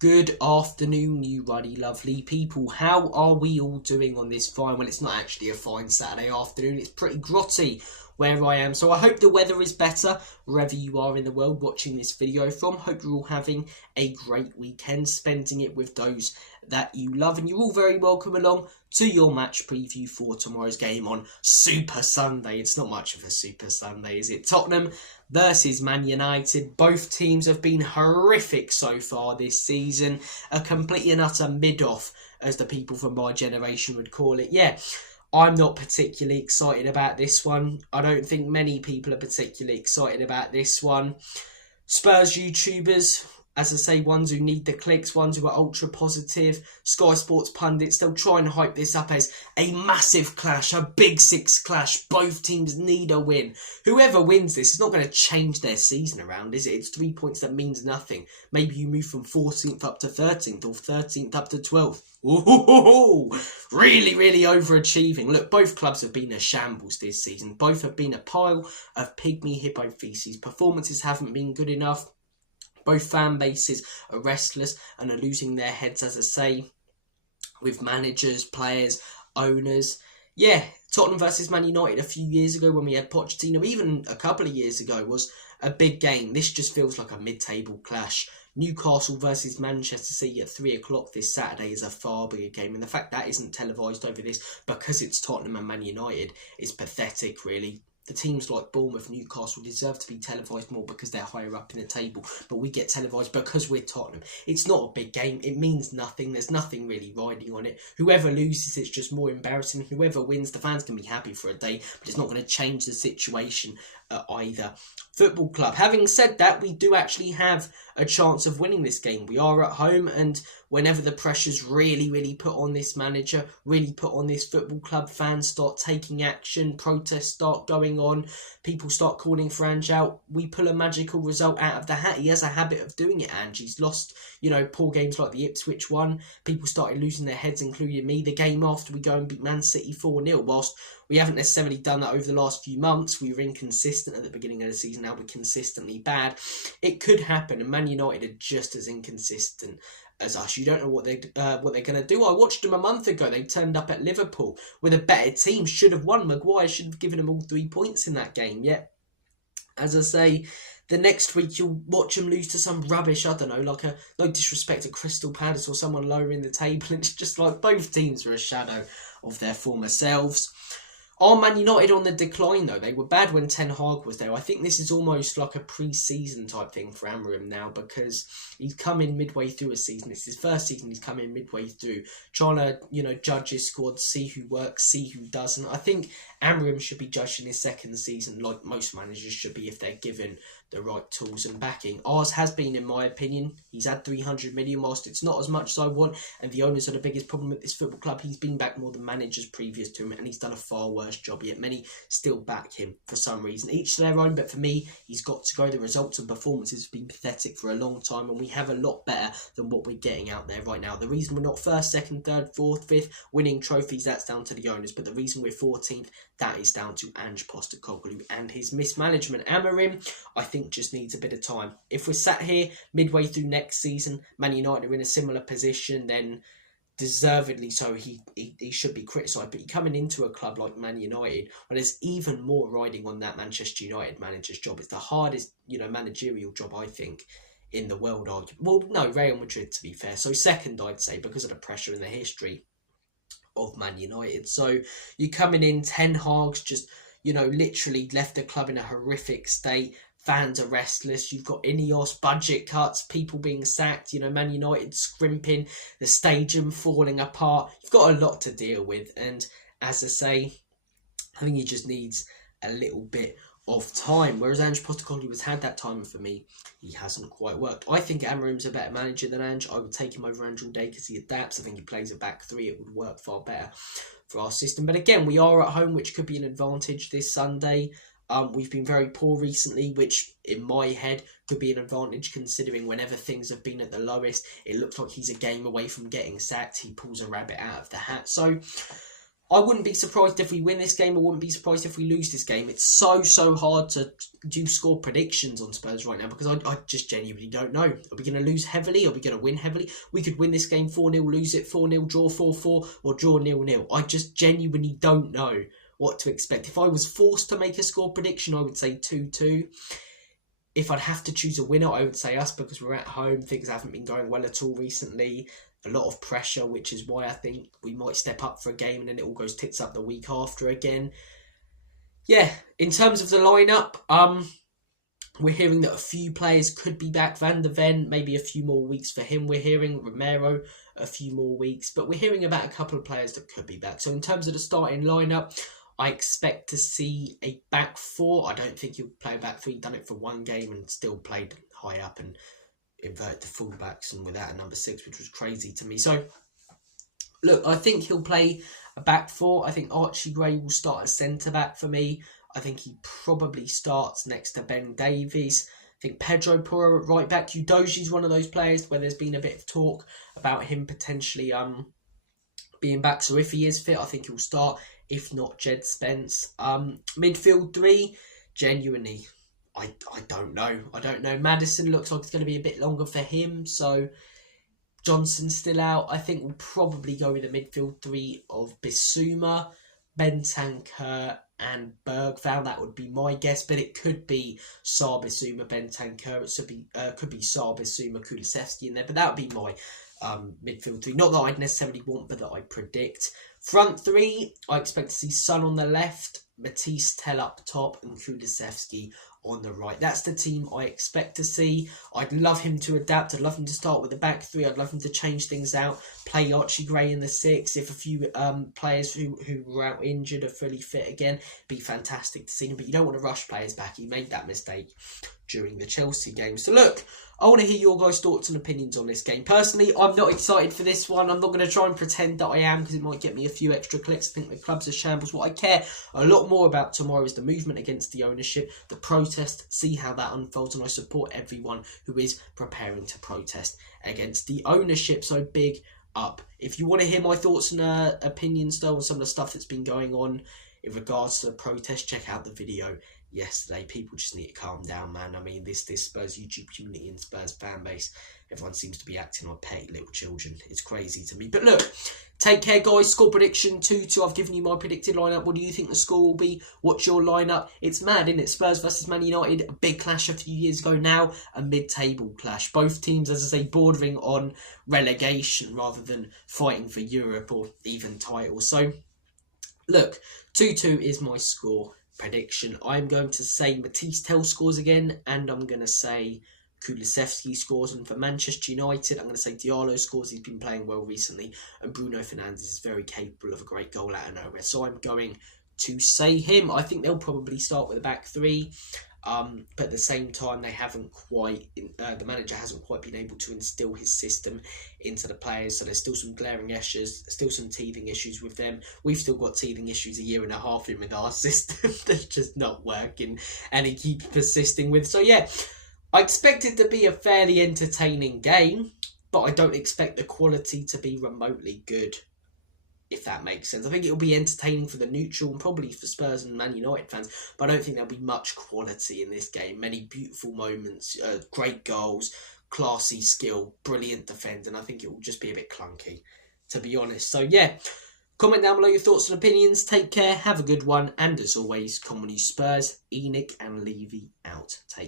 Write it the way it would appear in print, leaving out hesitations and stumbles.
Good afternoon, you ruddy lovely people. How are we all doing on this fine? Well, it's not actually a fine Saturday afternoon. It's pretty grotty where I am. So I hope the weather is better wherever you are in the world watching this video from. Hope you're all having a great weekend, spending it with those that you love. And you're all very welcome along to your match preview for tomorrow's game on Super Sunday. It's not much of a Super Sunday, is it? Tottenham versus Man United. Both teams have been horrific so far this season. A complete and utter mid-off, as the people from my generation would call it. Yeah, I'm not particularly excited about this one. I don't think many people are particularly excited about this one. Spurs YouTubers, as I say, ones who need the clicks, ones who are ultra positive, Sky Sports pundits, they'll try and hype this up as a massive clash, a big six clash. Both teams need a win. Whoever wins this is not going to change their season around, is it? It's 3 points that means nothing. Maybe you move from 14th up to 13th or 13th up to 12th. Ooh, really, really overachieving. Look, both clubs have been a shambles this season. Both have been a pile of pygmy hippo feces. Performances haven't been good enough. Both fan bases are restless and are losing their heads, as I say, with managers, players, owners. Yeah, Tottenham versus Man United a few years ago when we had Pochettino, even a couple of years ago, was a big game. This just feels like a mid-table clash. Newcastle versus Manchester City at 3 o'clock this Saturday is a far bigger game. And the fact that isn't televised over this because it's Tottenham and Man United is pathetic, really. The teams like Bournemouth, Newcastle deserve to be televised more because they're higher up in the table. But we get televised because we're Tottenham. It's not a big game. It means nothing. There's nothing really riding on it. Whoever loses, it's just more embarrassing. Whoever wins, the fans can be happy for a day. But it's not going to change the situation at either football club. Having said that, we do actually have a chance of winning this game. We are at home, and whenever the pressure's really put on this manager, really put on this football club, fans start taking action, protests start going on, people start calling for Ange out, we pull a magical result out of the hat. He has a habit of doing it, Ange. He's lost, poor games like the Ipswich one. People started losing their heads, including me. The game after, we go and beat Man City 4-0, whilst we haven't necessarily done that over the last few months. We were inconsistent at the beginning of the season. Now we're consistently bad. It could happen, and Man United are just as inconsistent as us. You don't know what they're going to do. I watched them a month ago. They turned up at Liverpool with a better team. Should have won. Maguire should have given them all 3 points in that game. Yet, as I say, the next week you'll watch them lose to some rubbish, I don't know, like no disrespect to Crystal Palace or someone lower in the table. It's just like both teams are a shadow of their former selves. Are Man United on the decline, though? They were bad when Ten Hag was there. I think this is almost like a pre-season type thing for Amorim now, because he's come in midway through a season. It's his first season. He's come in midway through, trying to, judge his squad, see who works, see who doesn't. I think Amorim should be judged in his second season, like most managers should be, if they're given the right tools and backing. Ours has been, in my opinion, he's had 300 million, whilst it's not as much as I want, and the owners are the biggest problem with this football club. He's been back more than managers previous to him, and he's done a far worse job, yet many still back him for some reason. Each to their own, but for me, he's got to go. The results and performances have been pathetic for a long time, and we have a lot better than what we're getting out there right now. The reason we're not first, second, third, fourth, fifth, winning trophies, that's down to the owners, but the reason we're 14th, that is down to Ange Postecoglou and his mismanagement. Amorim, I think, just needs a bit of time. If we're sat here midway through next season, Man United are in a similar position, then deservedly so, he should be criticised. But you're coming into a club like Man United, where there's even more riding on that Manchester United manager's job. It's the hardest, managerial job, I think, in the world. Well, no, Real Madrid, to be fair. So second, I'd say, because of the pressure and the history of Man United. So you're coming in, Ten Hag's just, literally left the club in a horrific state. Fans are restless. You've got Ineos, budget cuts, people being sacked, Man United scrimping, the stadium falling apart. You've got a lot to deal with. And as I say, I think he just needs a little bit of time. Whereas Ange Postecoglou has had that time, for me, he hasn't quite worked. I think Amorim's a better manager than Ange. I would take him over Ange all day because he adapts. I think he plays a back three. It would work far better for our system. But again, we are at home, which could be an advantage this Sunday. We've been very poor recently, which in my head could be an advantage, considering whenever things have been at the lowest, it looks like he's a game away from getting sacked. He pulls a rabbit out of the hat. So I wouldn't be surprised if we win this game. I wouldn't be surprised if we lose this game. It's so hard to do score predictions on Spurs right now because I just genuinely don't know. Are we going to lose heavily? Are we going to win heavily? We could win this game 4-0, lose it 4-0, draw 4-4, or draw 0-0. I just genuinely don't know what to expect. If I was forced to make a score prediction, I would say 2-2. If I'd have to choose a winner, I would say us because we're at home. Things haven't been going well at all recently. A lot of pressure, which is why I think we might step up for a game and then it all goes tits up the week after again. Yeah, in terms of the lineup, we're hearing that a few players could be back. Van der Ven, maybe a few more weeks for him. We're hearing Romero, a few more weeks. But we're hearing about a couple of players that could be back. So in terms of the starting lineup, I expect to see a back four. I don't think he'll play a back three. He's done it for one game and still played high up and inverted the fullbacks and without a number 6, which was crazy to me. So, look, I think he'll play a back four. I think Archie Gray will start as centre-back for me. I think he probably starts next to Ben Davies. I think Pedro Porro at right back. Udoji's one of those players where there's been a bit of talk about him potentially being back. So if he is fit, I think he'll start. If not, Jed Spence. Midfield 3, genuinely, I don't know. I don't know. Maddison looks like it's going to be a bit longer for him. So Johnson's still out. I think we'll probably go with a midfield 3 of Bissouma, Bentancur and Bergvall. That would be my guess, but it could be Sarr, Bissouma, Bentancur. It could be Sarr, Bissouma, Kulusevski in there, but that would be my midfield 3. Not that I'd necessarily want, but that I predict. Front 3, I expect to see Son on the left, Matisse Tell up top, and Kulusevski on the right. That's the team I expect to see. I'd love him to adapt. I'd love him to start with the back 3. I'd love him to change things out, play Archie Gray in the 6. If a few players who were out injured are fully fit again, be fantastic to see him. But you don't want to rush players back. He made that mistake during the Chelsea game. So look, I want to hear your guys' thoughts and opinions on this game. Personally, I'm not excited for this one. I'm not going to try and pretend that I am because it might get me a few extra clicks. I think the club's a shambles. What I care a lot more about tomorrow is the movement against the ownership, the protest, see how that unfolds, and I support everyone who is preparing to protest against the ownership. So big up. If you want to hear my thoughts and opinions though on some of the stuff that's been going on in regards to the protest, check out the video yesterday. People just need to calm down, man. I mean, this Spurs YouTube community and Spurs fan base, everyone seems to be acting like petty little children. It's crazy to me. But look, take care, guys. Score prediction 2-2. I've given you my predicted lineup. What do you think the score will be? What's your lineup? It's mad, isn't it? Spurs versus Man United, a big clash a few years ago. Now a mid-table clash. Both teams, as I say, bordering on relegation rather than fighting for Europe or even titles. So, look, 2-2 is my score prediction. I'm going to say Matisse Tell scores again, and I'm going to say Kulusevski scores. And for Manchester United, I'm going to say Diallo scores. He's been playing well recently, and Bruno Fernandes is very capable of a great goal out of nowhere. So I'm going to say him. I think they'll probably start with a back 3. But at the same time, they haven't quite, the manager hasn't quite been able to instill his system into the players. So there's still some glaring issues, still some teething issues with them. We've still got teething issues a year and a half in with our system that's just not working, and he keeps persisting with. So yeah, I expect it to be a fairly entertaining game, but I don't expect the quality to be remotely good, if that makes sense. I think it'll be entertaining for the neutral and probably for Spurs and Man United fans, but I don't think there'll be much quality in this game. Many beautiful moments, great goals, classy skill, brilliant defence, and I think it will just be a bit clunky, to be honest. So yeah, comment down below your thoughts and opinions. Take care, have a good one, and as always, come on you Spurs. Enoch and Levy out. Take